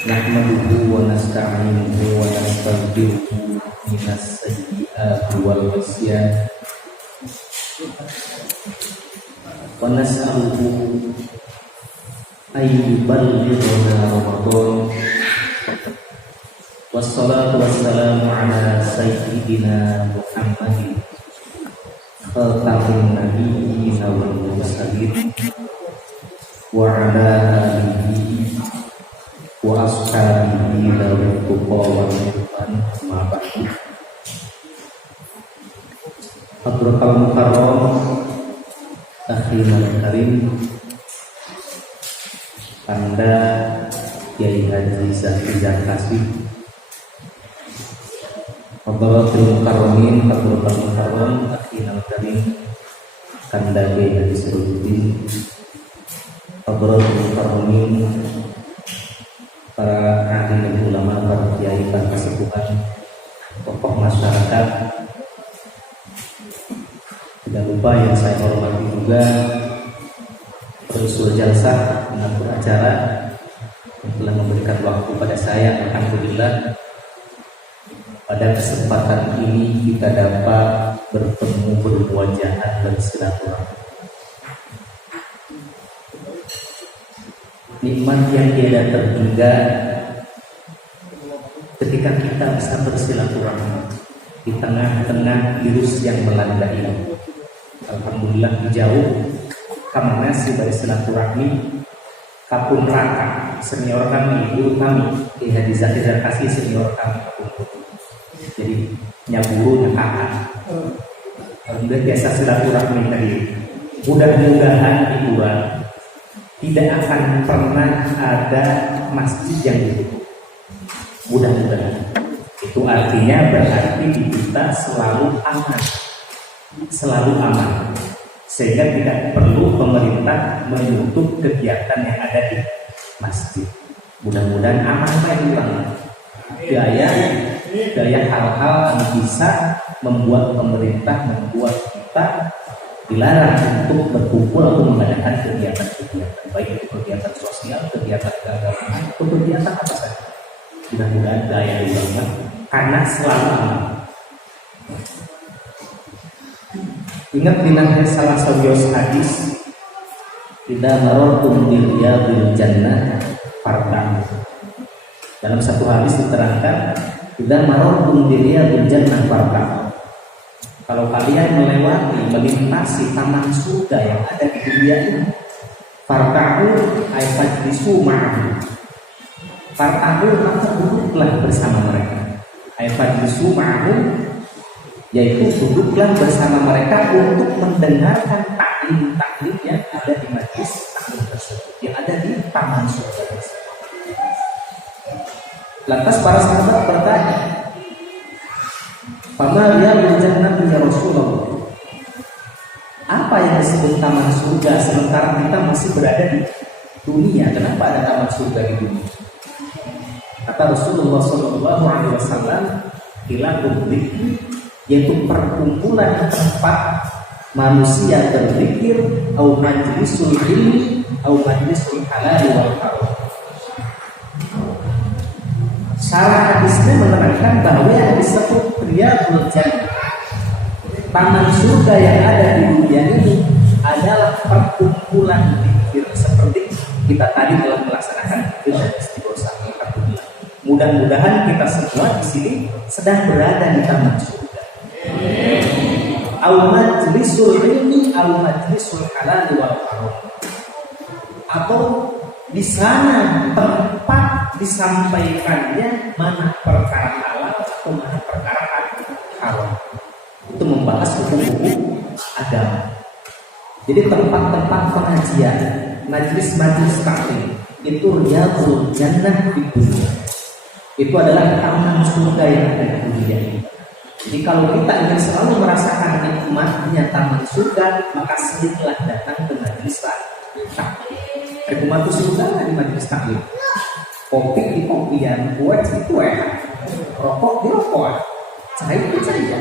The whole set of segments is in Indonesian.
Nahmaduhu wa nasta'inuhu wa nastaghfiruhu minas sayyi'ati wal isyan wa nas'aluhu ayyuballighana Ramadan. Wassalatu wassalamu ala sayyidina Muhammadin khatamin nabiyyin wal mursalin wa ala alihi wa ashabihi dawil tuqa wa nirman ma ba'du. Abdurrahman Mukarram Akhirul Karim, Anda Kiai Haji Zaki Zakasi Abdurrahman Mukarramin Abdurrahman Mukarram Akhirul Karim, Anda Kiai Haji Sirudin Abdurrahman Mukarramin, para ahli dan ulama, para kiai, para kesepuhan, tokoh masyarakat. Tidak lupa yang saya hormati juga Produser Jalsah, pengatur acara yang telah memberikan waktu pada saya. Alhamdulillah, pada kesempatan ini kita dapat bertemu, bermuajahat, bersilaturahmi. Nikmat yang tiada terhingga ketika kita bisa bersilaturahmi di tengah-tengah virus yang melanda ini. Alhamdulillah jauh kami masih bersilaturahmi. Kapun Raka senior kami, guru kami Kiai Haji Zaki Zakasi senior kami kapun. Jadi nyaburu nyakak. Alhamdulillah biasa silaturahmi tadi. Mudah-mudahan hiburan tidak akan pernah ada masjid yang ditutup. Mudah-mudahan. Itu artinya berarti kita selalu aman. Selalu aman. Sehingga tidak perlu pemerintah menutup kegiatan yang ada di masjid. Mudah-mudahan aman Pak Ibu. Daya hal-hal yang bisa membuat pemerintah, membuat kita dilarang untuk berkumpul atau mengadakan kegiatan-kegiatan, baik itu kegiatan sosial, kegiatan keagamaan, atau kegiatan apa saja. Mudah-mudahan daya dibangun karena selalu aman. Ingat dinamai salah satu hadis, tidak marortum dirya bil jannah fartang. Dalam satu hadis diterangkan, tidak marortum dirya bil jannah fartang. Kalau kalian melewati, melintasi taman surga yang ada di dunia ini, farta'u ay fajlisu ma'ahu. Farta'u maka duduklah bersama mereka. Ay fajlisu ma'ahu, yaitu duduklah bersama mereka untuk mendengarkan taklim-taklim yang ada di majlis taklim tersebut, yang ada di taman surga tersebut. Lantas para sahabat bertanya, Fama riyadul jannah ya Rasulullah. Apa yang disebut taman surga sementara kita masih berada di dunia? Kenapa ada taman surga di dunia? Kata Rasulullah SAW, hilakul dzikri, yaitu perkumpulan tempat manusia berzikir, au majlisul ilmi, au majlisul halal wal haram. Syarah hadisnya menerangkan bahwa yang disebut riyadul jannah, taman surga yang ada di dunia ini adalah perkumpulan zikir seperti kita tadi telah melaksanakan zikir dan istighosah. Alhamdulillah. Mudah-mudahan kita semua di sini sedang berada di taman surga. Au majlisul ilmi, au majlisul halal wal haram. Atau di sana tempat disampaikannya mana perkara halal atau mana perkara haram. Itu membahas hukum-hukum agama. Jadi tempat-tempat pengajian, majlis-majlis taklim itu riyadul jannah di dunia. Itu adalah taman surga yang ada di dunia ini. Jadi kalau kita ingin selalu merasakan nikmatnya taman surga, maka sering datang ke majlis taklim. Nikmat surga di majlis taklim. Kopi di kopian, kue di kue, rokok di rokok, cahaya di cahaya.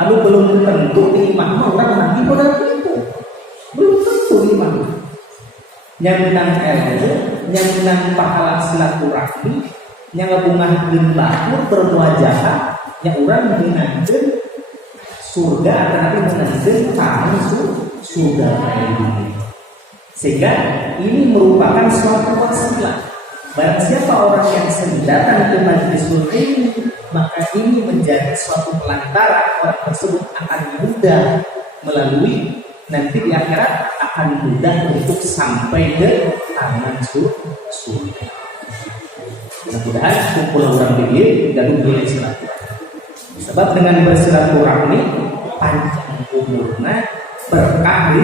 Lalu belum tentu nikmat orang mati pada itu. Belum tentu nikmat. Nyambungan ilmu, nyambungan pahala silaturahmi, nyambungan batur bermuajahah, yang orang menanggeng surga tetapi menanggeng tamu surga ini. Sehingga ini merupakan suatu wasilah. Barang siapa orang yang sering datang ke majelis ilmu, maka ini menjadi suatu pelantara, orang tersebut akan mudah melalui nanti di akhirat akan mudah untuk sampai ke taman surga. Mudah-mudahan kumpulan orang begini dan boleh silaturahmi. Sebab dengan bersilaturahmi panjang umurnya, berkah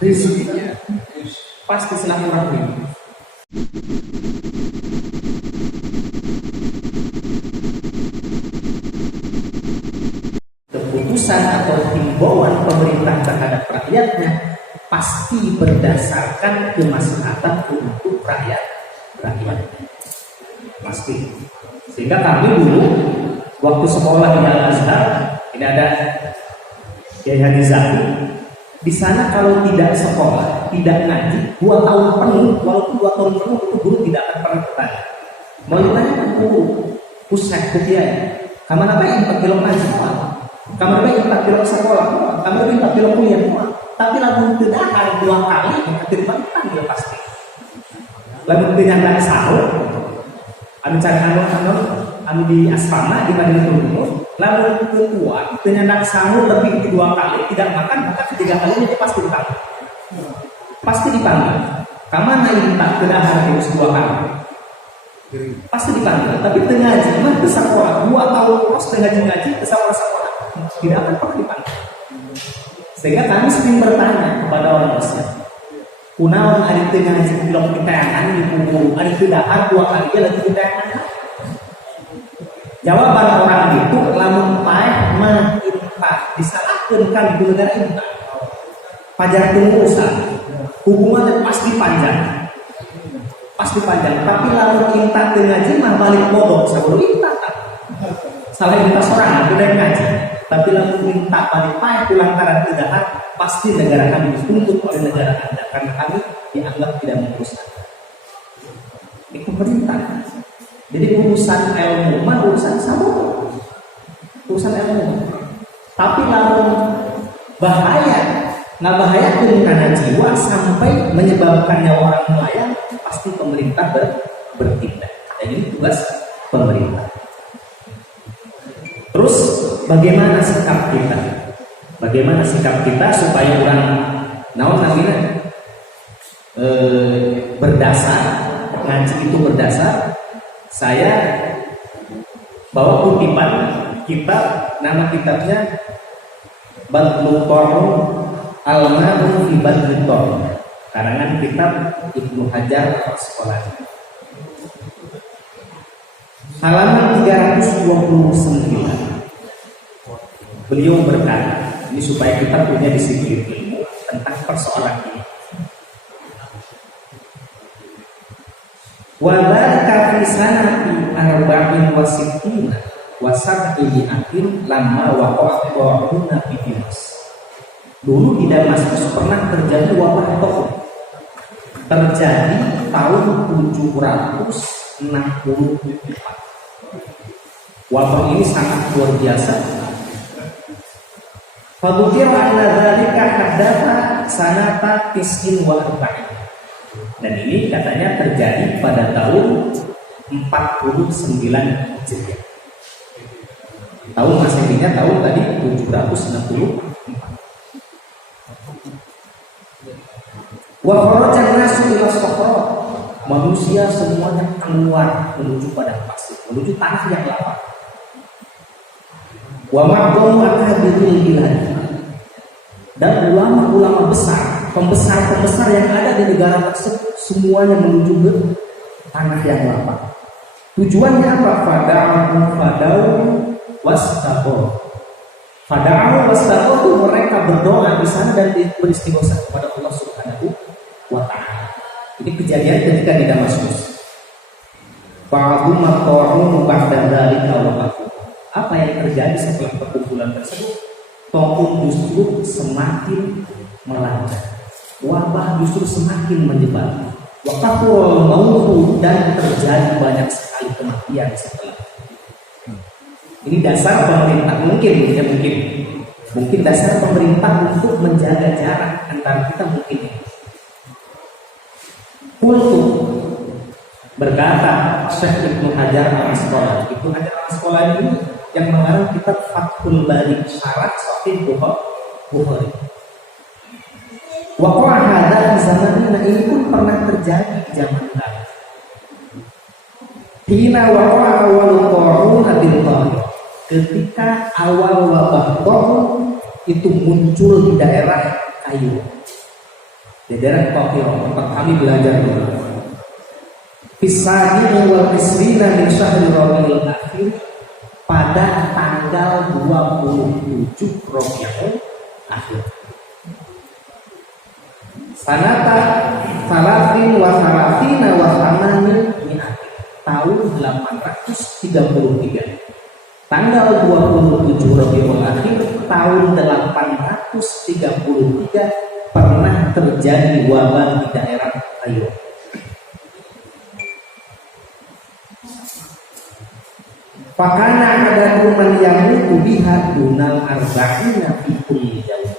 rezekinya pasti silaturahmi. Keputusan atau himbauan pemerintah terhadap rakyatnya pasti berdasarkan kemaslahatan untuk rakyatnya. Pasti. Sehingga kami dulu waktu sekolah di Al-Azhar, ini ada Kiai Haji Zaki. Di sana kalau tidak sekolah, tidak ngaji 2 tahun penuh, walaupun 2 tahun penuh itu guru tidak akan pernah bertanya. Mau ditanya guru, pusat kuliah, kamu apa yang 4 kilo ngaji? Kamu apa yang 4 kilo sekolah? Kamu apa yang 4 kilo kuliah? Tapi lalu tidak ada 2 kali, ketirpan dia pasti. Lalu tidak sahur, anu cari anu di asrama di Madinah Munawwarah, lalu kedua ternyata sahur lebih dari 2 kali tidak makan, maka ketiga kalinya dia pasti dipanggil. Pasti dipanggil. Kamana tak tidak harus 2 kali. Pasti dipanggil. Tapi tengah ngaji mah ke sekolah 2 tahun terus tengah ngaji ke sekolah tidak akan pernah dipanggil. Sehingga kami sering bertanya kepada orang dosen, kunaon ari teu ngaji pilok ditayangan di kubur, ari teu dahar 2 kali dia lagi ditayangan. Jawaban orang itu lamun paeh mah infak disalahkeun kan di negara infak. Pajar tunggusan hubungannya pasti panjang. Pasti panjang, tapi lamun infak teu ngaji mah balik bodoh saburu infak. Salah infak sorangan teu ngaji. Tapi lalu minta balik paeh lantaran tidak pasti negara kami dituntut oleh negara Anda karena kami dianggap tidak mengurus Anda. Ini pemerintah. Jadi urusan ilmu mah urusan sama, urusan ilmu. Tapi lalu bahaya, nggak bahaya pun karena jiwa sampai menyebabkan nyawa orang melayang, pasti pemerintah bertindak. Dan ini tugas pemerintah. Terus bagaimana sikap kita? Bagaimana sikap kita supaya orang naon namina berdasar, ngaji itu berdasar. Saya bawa kutipan kitab, nama kitabnya Badlul Qorn Al-Ma'ruf fi Badlul Qorn, karangan kitab Ibnu Hajar Al-Asqalani. Halaman 329. Beliau berkata, ini supaya kita punya disiplin ilmu tentang persoalan ini. Wadzalika fi sanati arba'in wa sittina wa sab'i akhir lamma waqa'a qa'una fi Damas. Dulu di Damaskus pernah terjadi wabah Covid. Terjadi tahun 764. Wabah ini sangat luar biasa. Fadukir anna dzalika hadatsa sanata 49. Dan ini katanya terjadi pada tahun 49 Hijriah. Tahun Masehinya tahun tadi 764. Wa kharajan nasu ila sahra. Manusia semuanya keluar menuju padang pasir, menuju tanah yang lapang. Wa ma'dum akabiril bilad. Dan ulama-ulama besar, pembesar-pembesar yang ada di negara tersebut semuanya menuju ke tanah yang lapang. Tujuannya apa? Fada'u wastaqo itu mereka berdoa di sana dan beristighosah kepada Allah Subhanahu wa taala. Ini kejadian ketika di Damaskus. Fa'aduma qawmu ba'da dzalika wa apa yang terjadi setelah perkumpulan tersebut? Tokoh justru semakin melancar. wabah justru semakin menyebar. Waqaful mautu, dan terjadi banyak sekali kematian setelah. Ini dasar pemerintah mungkin dasar pemerintah untuk menjaga jarak antara kita mungkin. Kultu, berkata Syekh Ibnu Hajar al-Asqalani. Ibnu Hajar al-Asqalani ini yang mengarang kitab Fathul Bari, syarat Sahih Bukhari. Waqa'a hadza di zamanina, ini pun pernah terjadi di zaman dahulu. Hina waqa'a awal ta'un bil Qahirah, ketika awal wabah ta'un itu muncul di daerah Kairo, di daerah Qahirah tempat kami belajar dulu. Fisani wal isrina min syahril Rabiul Akhir, pada tanggal 27 Rabiul Akhir. Sanata Salafin wa Salafina wa Samanin tahun 833, tanggal 27 Rabiul Akhir tahun 833 pernah terjadi wabah di daerah Kairo. Fakana ada kuman yang biha dunal arba'ina fi kulli jauh.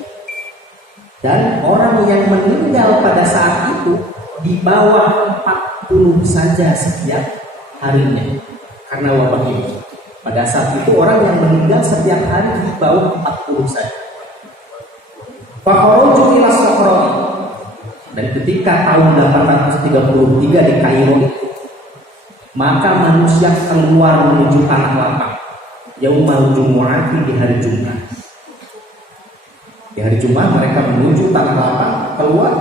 Dan orang yang meninggal pada saat itu di bawah 40 saja setiap harinya karena wabah ini. Pada saat itu orang yang meninggal setiap hari di bawah 40 saja. Fakharuju ila Sahra, dan ketika tahun 833 di Kairo itu, maka manusia keluar menuju tanah lapang Yaumal Jumu'ati, di hari Jumat. Di hari Jumat mereka menuju tanah lapang, keluar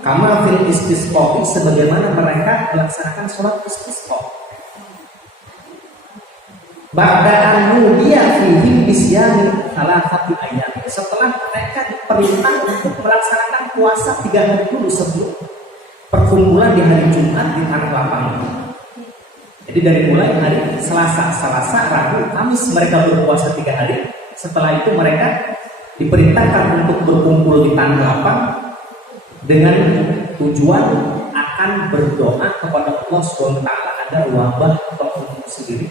kama fil istisqa, sebagaimana mereka melaksanakan sholat istisqa. Ba'da an-nudiya fihim bisyami thalathati ayyam, setelah mereka diperintah untuk melaksanakan puasa 3 hari dulu sebelum perkumpulan di hari Jumat di tanah lapang. Jadi dari mulai hari Selasa, Rabu, Kamis mereka berpuasa 3 hari. Setelah itu mereka diperintahkan untuk berkumpul di tanah lapang dengan tujuan akan berdoa kepada Allah SWT agar wabah atau itu sendiri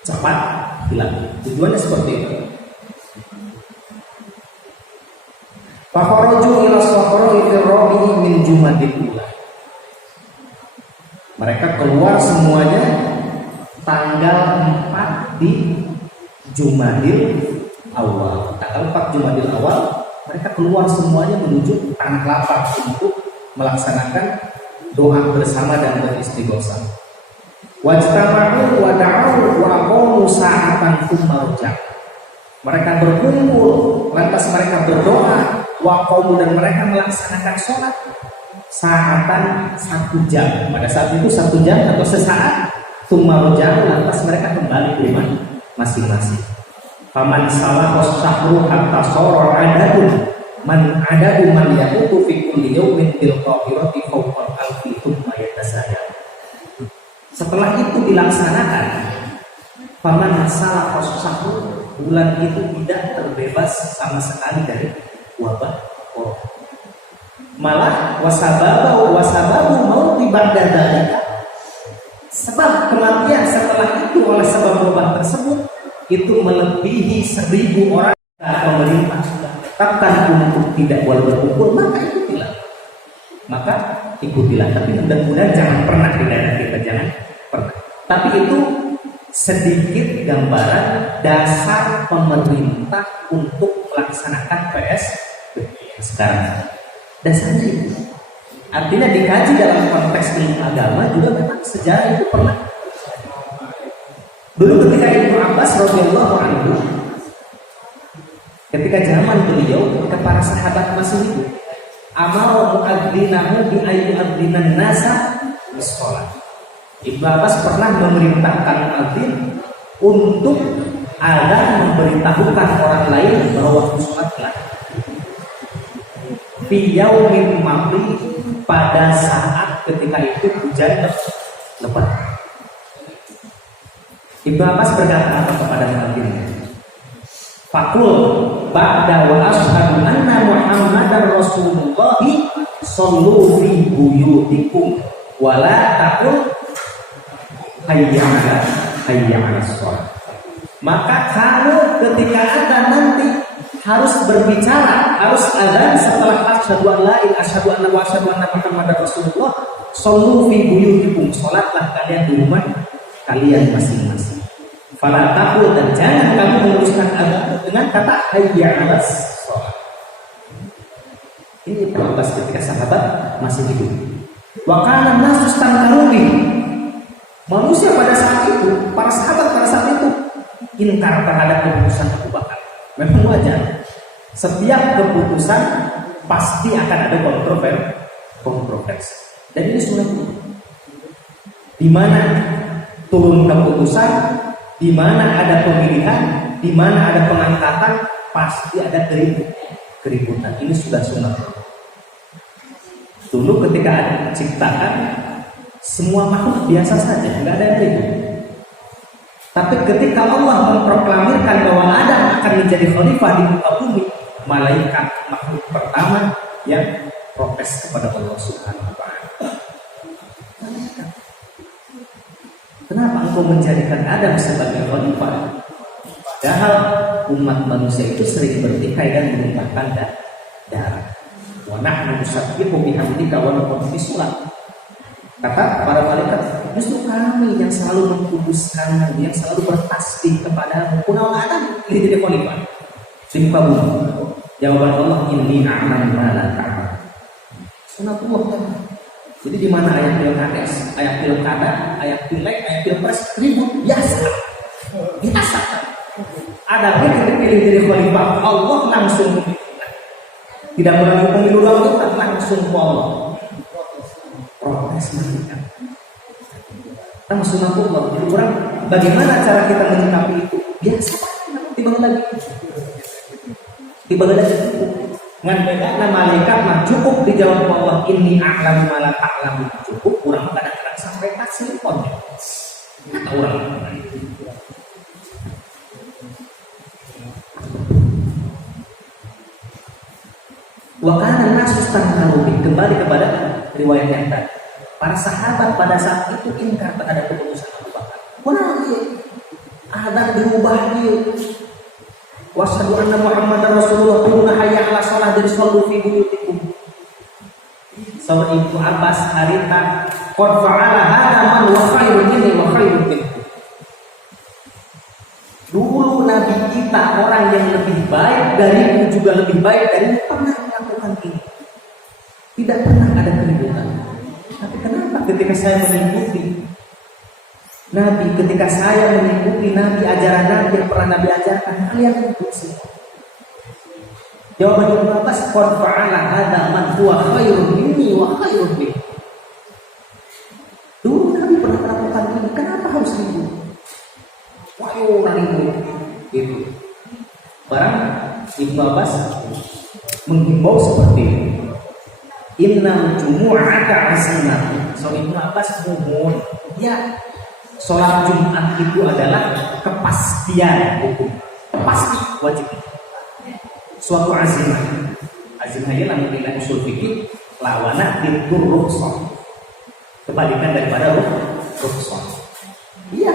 cepat hilang. Tujuannya seperti itu. Fakharaju ila Sahra fi Rabi'i min Jumadil Ula. Mereka keluar semuanya tanggal 4 di Jumadil Awal. Tanggal 4 Jumadil Awal mereka keluar semuanya menuju tanah lapang untuk melaksanakan doa bersama dan beristighosa. Wajtama'u wa da'u wa aqamu sa'atan tsumma raja'u. Mereka berkumpul, lantas mereka berdoa, wa aqamu, dan mereka melaksanakan sholat sa'atan 1 jam. Pada saat itu 1 jam atau sesaat, tsumma raja'u, lantas mereka kembali ke rumah masing-masing. Faman salahus sahru hatta sara adadun man adadu man yaqutu fi kulli yawmin bil qahirati fawqa alfi thumma yatasaya. Setelah itu dilaksanakan, faman salahus sahru, bulan itu tidak terbebas sama sekali dari wabah corona. Malah wasababu mau ba'da dzalika, sebab kematian setelah itu oleh sebab wabah tersebut itu melebihi 1000 orang. Pemerintah sudah tetapkan untuk tidak boleh berkumpul, maka ikutilah. Tapi mudah-mudahan jangan pernah di daerah kita, jangan pernah. Tapi itu sedikit gambaran dasar pemerintah untuk melaksanakan PSBB sekarang. Dasarnya itu. Artinya dikaji dalam konteks ilmu agama juga memang sejarah itu pernah. Dulu ketika Ibnu Abbas radhiyallahu anhu, ketika zaman beliau, ketika para sahabat masih hidup, amara mu'adzinahu bi ayyu'adzinan nasa bis-shalah. Ibnu Abbas pernah memerintahkan muadzin untuk agar memberitahukan orang lain bahwa waktu sholat telah fi yaumin maqli, pada saat ketika itu hujan lebat. Ibnu Abbas berkata apa kepada muadzin? Fakul, ba'da wa asyhadu anna Muhammadar Rasulullah sallu fi buyutikum wa la taqul hayya 'alas shalah. Maka kamu ketika ada nanti harus berbicara, harus adzan setelah asyhadu an la ilaha asyhadu anna wa asyhadu anna Muhammadar Rasulullah, sallu fi buyutikum, salatlah kalian di rumah kalian masing-masing. Fala taqul, dan jangan kamu meneruskan adzan dengan kata hayya 'alas shalah. Ini proses ketika sahabat masih hidup. Wa kana nasu stankarubi. Manusia pada saat itu, para sahabat pada saat itu ingkar terhadap keputusan Abu Bakar. Memang wajar. Setiap keputusan pasti akan ada kontroversi. Dan ini sunnah. Di mana turun keputusan, di mana ada pemilihan, di mana ada pengangkatan, pasti ada keributan. Ini sudah sunnah. Dulu ketika ada diciptakan, semua makhluk biasa saja, nggak ada yang ribut. Tapi ketika Allah memproklamirkan bahwa Adam akan menjadi khalifah di muka bumi, malaikat makhluk pertama yang protes kepada Allah Subhanahu wa Ta'ala. Kenapa engkau menjadikan Adam sebagai khalifah? Padahal umat manusia itu sering bertikai dan menumpahkan darah. Wa nahnu nusabbihu bihamdika wa nuqaddisu lak. Kata para malaikat, justru kami yang selalu mengkuduskan, yang selalu bertasbih kepadamu. Kunaon Adam ini jadi khalifah di muka bumi. Jawaban Allah, inni a'lamu ma la ta'lamun. Sunatullah kan. Jadi di mana ayat pilkades, ayat pilkada, ayat pileg, ayat pilpres ribut biasa. Ada yang dipilih jadi khalifah, Allah langsung tidak menunggu pemilu langsung ke Allah. Protes mereka. Kita sunatullah. Jadi orang, bagaimana cara kita menyikapi itu? Biasa. Tiba lagi. Ngan beda nama malaikat mah cukup dijawab Allah, inni a'lamu ma la ta'lamun. Cukup. Orang kadang-kadang sampai tak telepon. Kata orang. Wa kana nasu stankarubi. Kembali kepada riwayat yang tadi. Para sahabat pada saat itu ingkar terhadap keputusan Abu Bakar. Kenapa dia? Adzan dirubah dia. Wa asyhadu anna Muhammadar Rasulullah, qulna hayya 'alas shalah, dari sallu fi buyutikum. Sahabat Ibnu Abbas harita qad fa'ala hadza man wa khairun minni wa khairun minkum. Dulu Nabi kita, orang yang lebih baik darimu, juga lebih baik darimu, pernah melakukan ini. Tidak pernah ada keributan. Tapi kenapa ketika saya mengikuti Nabi, ketika saya mengikuti Nabi, ajaran Nabi yang pernah Nabi ajarkan, kalian ribut semua? Jawaban Ibnu Abbas, qad fa'ala hadza man huwa khairun minni wa khairun minkum. Dulu Nabi pernah melakukan ini, kenapa harus ribut? Wahyu ribut gitu. Barang Ibnu Abbas menghimbau seperti ini. Innal jumu'ata azinah. So Ibnu Abbas mohon, ya, sholat Jumat itu adalah kepastian hukum, pasti wajib. Suatu azimah. Azimah ini namun nilai usul fikih lawana itu rukhsah. Kebalikan daripada rukhsah. Iya.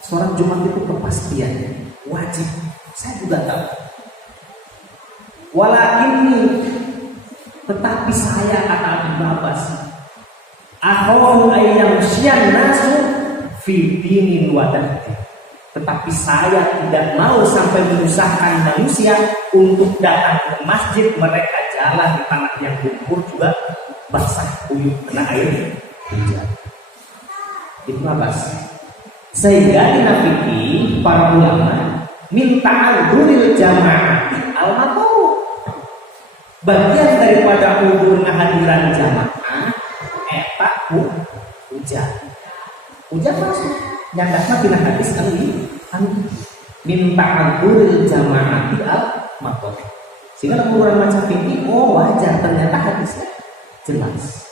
Sholat Jumat itu kepastian, wajib. Saya juga tahu. Walakinni, tetapi saya, kata Ibnu Abbas, akhafu ayyam syian nasu fi dinin wadah. Tetapi saya tidak mau sampai menyusahkan manusia untuk datang ke masjid, mereka jalan di tanah yang lumpur juga basah kuyup kena air hujan. Ibnu Abbas. Sehingga dinafiki para ulama minta al-duril jamaah al-maqam. Bagian daripada udur kehadiran jamaah eta hujan. Hujan masuk. Nyangkasna tina hadis anu minta al-duril jamaah al-maqam. Sehingga orang macam ini, oh wajar, ternyata hadisnya jelas.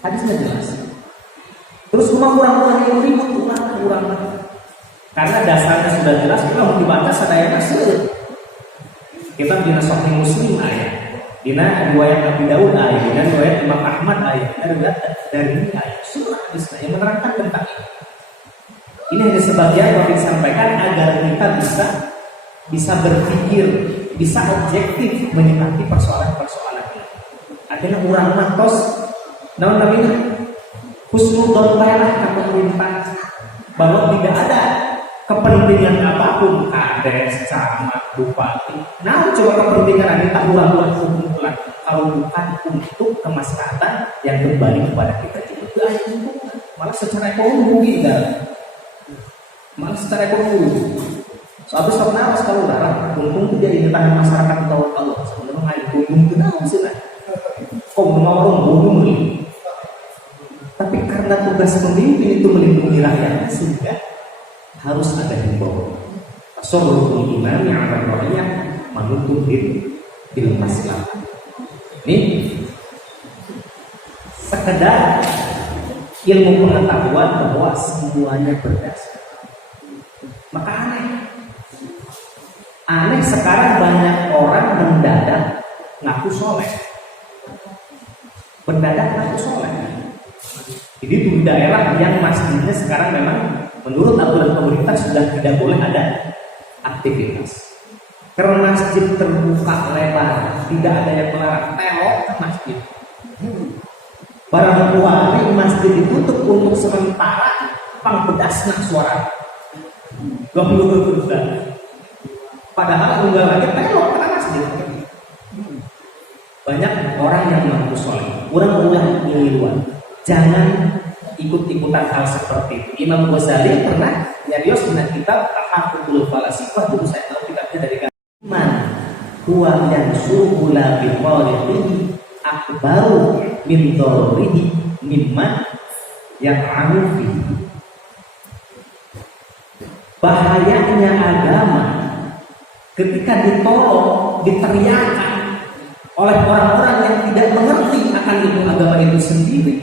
Hadisnya jelas. Terus kurang-kurang yang ribut, kurang. Karena dasarnya sudah jelas, kalau mau dibaca sadayana seueur. Kita dina Sahih Muslim ayat, dina riwayat Abi Daud ayat, dina riwayat Imam Ahmad ayat, dina riwayat dari ini ayat. Semua hadis yang menerangkan tentang ini. Ini hanya sebagian yang disampaikan agar kita bisa berpikir, bisa objektif menyikapi persoalan-persoalan ini. Akhirnya urang mantos, namun namanya husnudon lah ke pemerintah bahwa tidak ada kepentingan apapun kades, camat, bupati. Nah, coba kepentingan ini tak ulang-ulang kumpulan kalau bukan untuk kemaslahatan yang kembali kepada kita juga. Malah secara ekonomi malah secara ekonomi. Soalnya sebenarnya kalau darah untung itu jadi tahan masyarakat tahu sebenarnya nggak untung itu tahu sih lah. Kok mau orang bodoh nih? Tapi karena tugas pemimpin itu melindungi rakyatnya sehingga harus ada himbauan. Rasulul iman yang akan orangnya menuntut bil maslahat. Ini sekedar ilmu pengetahuan bahwa semuanya berdasar. Maka aneh sekarang banyak orang mendadak ngaku soleh. Mendadak ngaku soleh. Jadi di daerah yang masjidnya sekarang memang menurut aturan pemerintah sudah tidak boleh ada aktivitas. Karena masjid terbuka lebar, tidak ada yang melarang telok ke masjid. Barang kuali masjid ditutup untuk sementara pangpedasna suara. Gak perlu berkurang. Padahal enggak lagi telok ke masjid. Banyak orang yang mengaku soleh. Orang-orang ngiliwan. Jangan ikut-ikutan hal seperti itu. Imam Ghazali pernah nyarios dengan kitab Tahaqququl Falasifah, dulu saya tahu kitabnya dari Man huwa yansuhu la bi qawlihi akbaru min darrihi mimman yaq'anu fihi. Bahayanya agama ketika ditolong, diteriakan oleh orang-orang yang tidak mengerti akan ilmu agama itu sendiri,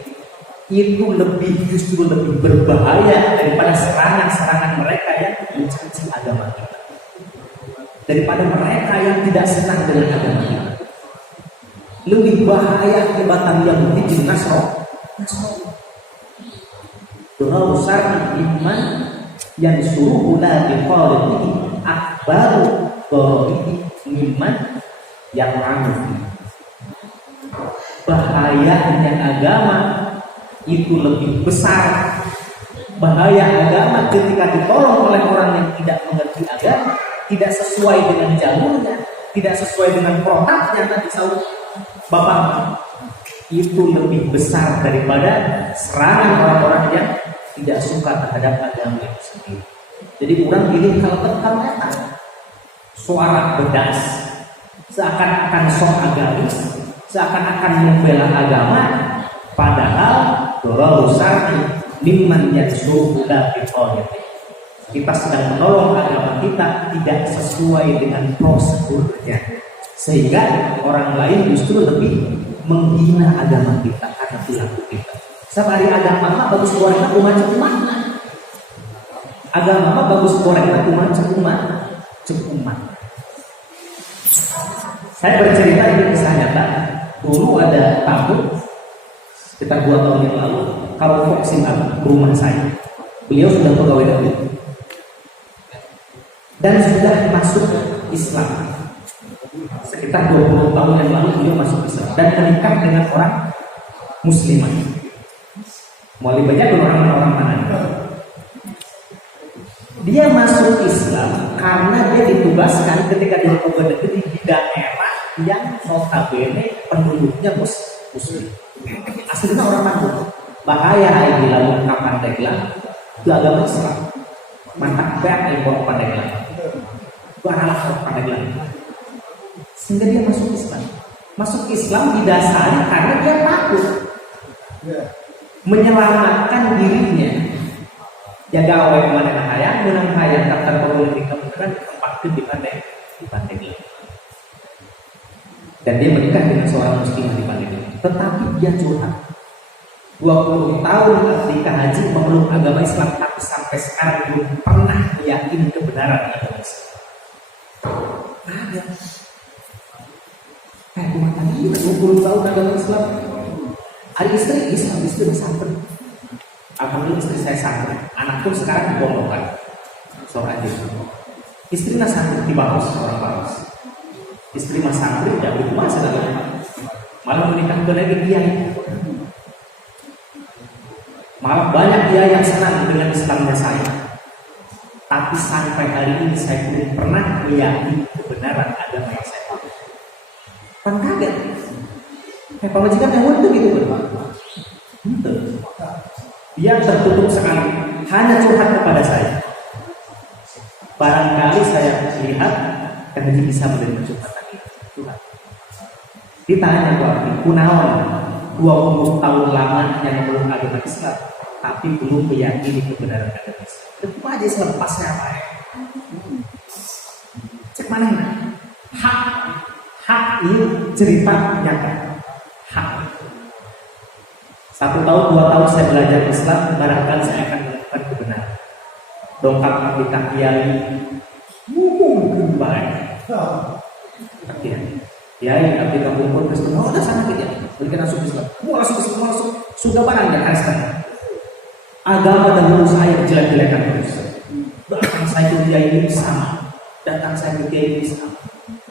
itu justru lebih berbahaya daripada serangan-serangan mereka yang mencaci agama kita, daripada mereka yang tidak senang dengan agama kita. Lebih bahaya kebatan Yahudi di Nasrani. Doa besar iman yang suruh la biqalihi akbaru qalihi mimman yang anufi. Bahayanya agama itu lebih besar. Bahaya agama ketika ditolong oleh orang yang tidak mengerti agama, tidak sesuai dengan jalurnya, tidak sesuai dengan protapnya tadi sahut Bapak, itu lebih besar daripada serangan orang-orang yang tidak suka terhadap agama itu sendiri. Jadi orang pilih kalau terkata suara bedas, seakan-akan sok agamis, seakan-akan membela agama, padahal doa besar mimman yajsuhu la biqawlihi. Kita sedang menolong agama kita tidak sesuai dengan prosedurnya, sehingga orang lain justru lebih menghina agama kita karena perilaku kita. Sabari agama mah bagus goreng aku macam mana? Agama mah bagus goreng aku macam umat. Saya bercerita ini kisah nyata. Dulu ada tamu sekitar 2 tahun yang lalu, kalau Foxin ke rumah saya. Beliau sudah pegawai negeri dan sudah masuk Islam. Sekitar 20 tahun yang lalu beliau masuk Islam dan menikah dengan orang muslimah. Mulai banyak orang mana? Dia masuk Islam karena dia ditugaskan ketika di pegawai negeri di daerah yang notabene penduduknya muslim. Aslinya orang Bandung. Bahaya ini lalu Pandeglang itu agama Islam. Mantap banget impor Pandeglang. Itu adalah Pandeglang. Sehingga dia masuk Islam. Masuk Islam didasari karena dia takut menyelamatkan dirinya. Jaga awal kemana hayang, menang hayang daftar pegawai negeri kemudian ditempatkan di Pandeglang. Dan dia menikah dengan seorang muslim di Pandeglang. Tetapi dia curhat. 20 tahun ketika haji memeluk agama Islam, tapi sampai sekarang belum pernah meyakini kebenaran agama Islam. Ada. Kayak rumah tadi 20 tahun agama Islam. Ada istri Islam, istri santri. Alhamdulillah istri saya santri. Anak pun sekarang di Pondok seorang aja. Istri mas santri di Baros, orang Baros. Istri mas santri tidak berubah sedang malah menikahkan lagi kiai. Malah banyak kiai yang senang dengan Islamnya saya. Tapi sampai hari ini saya belum pernah meyakini kebenaran agama yang saya tahu. Kan kaget. Kayak pemajikan yang itu gitu kan. Dia tertutup sekali, hanya curhat kepada saya. Barangkali saya lihat kan jadi bisa menerima curhatan itu. Curhat. Ditanya Pak, kunaon 20 tahun lama yang memeluk agama Islam, tapi belum meyakini kebenaran agama Islam. Itu aja selepasnya apa ya? Cek mana? Hak ini cerita nyata. Hak. 1 tahun 2 tahun saya belajar Islam, barangkali saya akan menemukan kebenaran. Dongkap kita kiai, mungkin baik. Kiai, abdi kampung pun Kristen. Oh, udah sana kita. Berikan masuk Islam. Mau masuk. Sudah barang ya Kristen. Agama dan guru saya jelek-jelekan terus. Datang saya ke kiai ini sama. Datang saya ke kiai ini sama.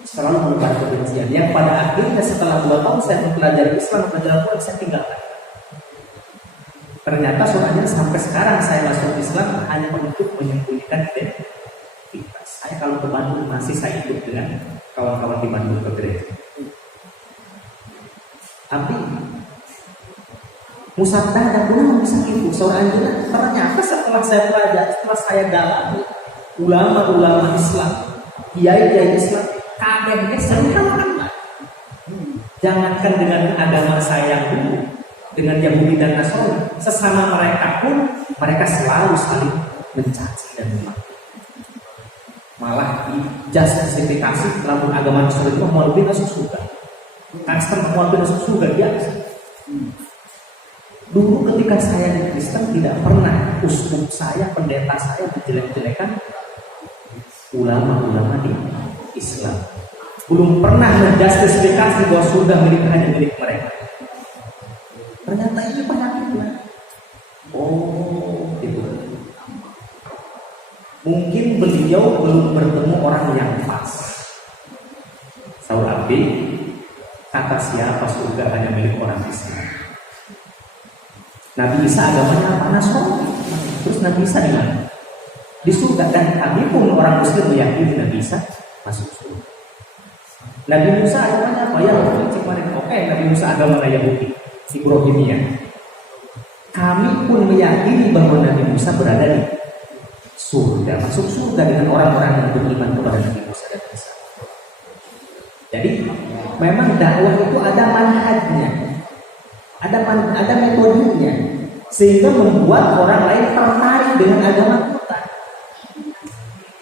Selalu menebar kebencian. Yang pada akhirnya setelah 2 tahun saya mempelajari Islam, mempelajari Al-Quran, saya tinggalkan. Ternyata soalnya sampai sekarang saya masuk Islam hanya untuk menyembunyikan identitas. Saya kalau ke Bandung masih saya ikut dengan kawan-kawan di Bandung ke gereja. Tapi musabdah dan belum bisa itu. Soalnya ternyata setelah saya pelajari, setelah saya dalami ulama-ulama Islam, kiai-kiai Islam, kabehnya sederhana. Jangankan dengan agama saya yang dulu, dengan Yahudi dan Nasrani, sesama mereka pun mereka selalu saling mencaci dan memaki. Malah dijustifikasi dalam agama Nasrani itu mau lebih masuk surga. Kristen mau lebih masuk surga biasa. Dulu ketika saya di Kristen tidak pernah uskup saya, pendeta saya menjelek-jelekan ulama-ulama di Islam. Belum pernah menjustifikasi bahwa surga hanya milik mereka. Ternyata ini penyakitnya. Oh, itu. Mungkin beliau belum bertemu orang yang pas. Saul Abi, kata siapa surga hanya milik orang Islam. Nabi Isa agamanya apa? Nasrani. Terus Nabi Isa di mana? Di surga. Dan kami pun orang Muslim meyakini Nabi Isa masuk surga. Nabi Musa agamanya apa? Yahudi. Oke, Nabi Musa agamanya Yahudi. Ibrahimiyah. Kami pun meyakini bahwa Nabi Musa berada di surga, masuk surga dengan orang-orang yang beriman kepada Nabi Musa dan Isa. Jadi memang dakwah itu ada manhajnya, ada metodenya, sehingga membuat orang lain tertarik dengan agama kita.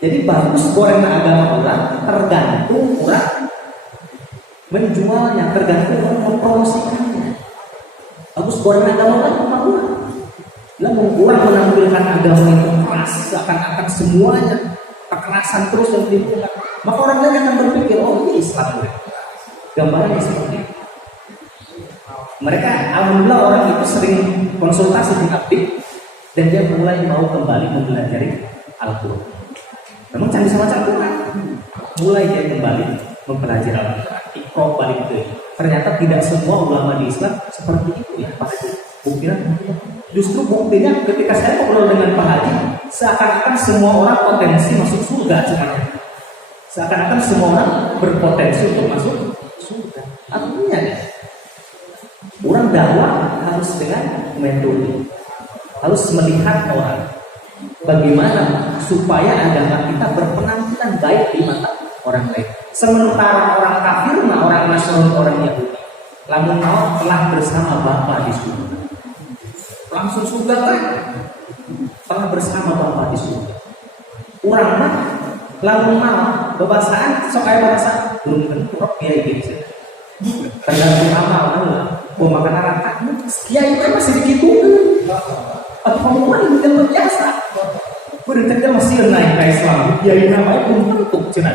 Jadi bagus goreng agama orang, tergantung orang menjualnya, tergantung orang mempromosikannya. Bagus goreng agama orang kemauan. Lalu orang menampilkan agama itu keras, seakan-akan semuanya kekerasan terus dan timbulkan. Maka orang lain akan berpikir, oh ini Islam. Gambarnya seperti itu. Mereka, alhamdulillah orang itu sering konsultasi dengan abdi dan dia mulai mau kembali mempelajari Al-Quran. Memang canggih sama Al-Quran. Mulai dia kembali mempelajari Al-Quran. Ikro balik itu. Ternyata tidak semua ulama di Islam seperti itu ya Pak Haji. Buktinya justru buktinya ketika saya ngobrol dengan Pak Haji, seakan-akan semua orang potensi masuk surga sebenarnya. Seakan-akan semua orang berpotensi untuk masuk surga. Artinya ya, orang dakwah harus dengan metode, harus melihat orang bagaimana supaya agama kita berpenampilan baik di mata orang lain. Sementara orang kafir, orang Nasrani, orang Yahudi, lamun mau telah bersama Bapa di surga. Langsung surga kan? Telah bersama Bapa di surga. Orang mah lamun mau bebasaan, sok aya bebasaan belum tentu rok kiai gitu. Tergantung amal Allah. Mau makan neraka, kiai itu masih dikitukeun. Atau kamu ini biasa. Kudu teh masih naik ke Islam. Kiai namanya belum tentu cenah.